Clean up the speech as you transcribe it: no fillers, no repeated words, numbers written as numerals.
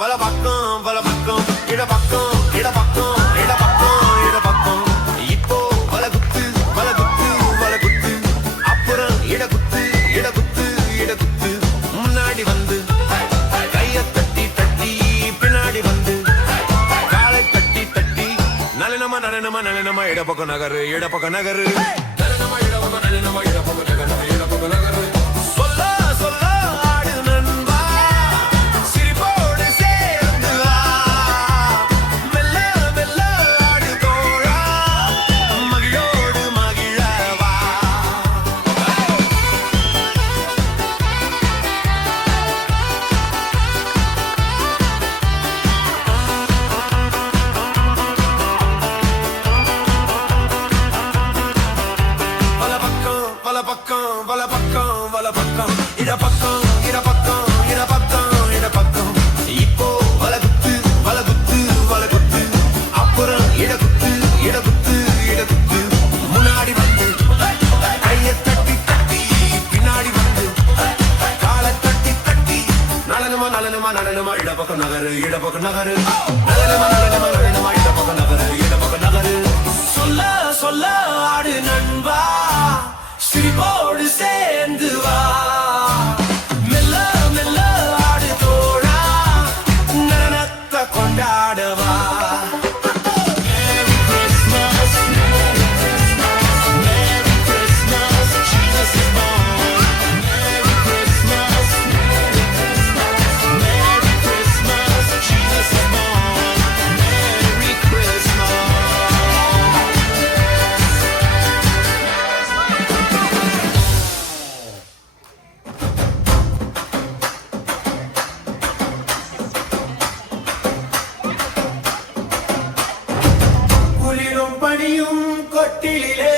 வலப்பக்கம் இடப்பக்கம் இடப்பக்கம் இடப்பக்கம் இடப்பக்கம் இப்போ வலகுத்து வலகுத்து வலகுத்து அப்புறம் இடகுத்து இடகுத்து இடகுத்து முன்னாடி வந்து கைய தட்டி தட்டி பின்னாடி வந்து காலை தட்டி தட்டி நலனமா நலனமா நலனமா இடப்பக்கம் நகரு இடப்பக்கம் நகரு நலனமா இடப்பக்கம் நலனமா இடப்பக்கம் நகரு இடப்பக்கம் நகரு சொல்ல சொல்ல ஆடு நண்பா சிரிப்போடு சேர்ந்து வா மெல்ல மெல்ல ஆடு தோழா மகிழோடு மகிழவா வலப்பக்கம் வலப்பக்கம் வலப்பக்கம் இடப்பக்கம் இடப்பக்கம் இடப்பக்கம் இடப்பக்கம் இப்போ வலகுத்து வலகுத்து வலகுத்து அப்புறம் இடகுத்து இடகுத்து இடகுத்து முன்னாடி வந்து கைய தட்டி தட்டி பின்னாடி வந்து காலை தட்டி தட்டி நலனமா நலனமா நலனமா இடப்பக்கம் நகரு இடப்பக்கம் நகரு நலனமா நலனமா நலனமா இடப்பக்கம் நகரு இடப்பக்கம் நகரு சொல்ல சொல்ல ஆடு நண்பா சிரிப்போடு சேர்ந்து வா மெல்ல மெல்ல ஆடு தோழா நனத்த கொண்டாடவா பணியும் கொட்டிலே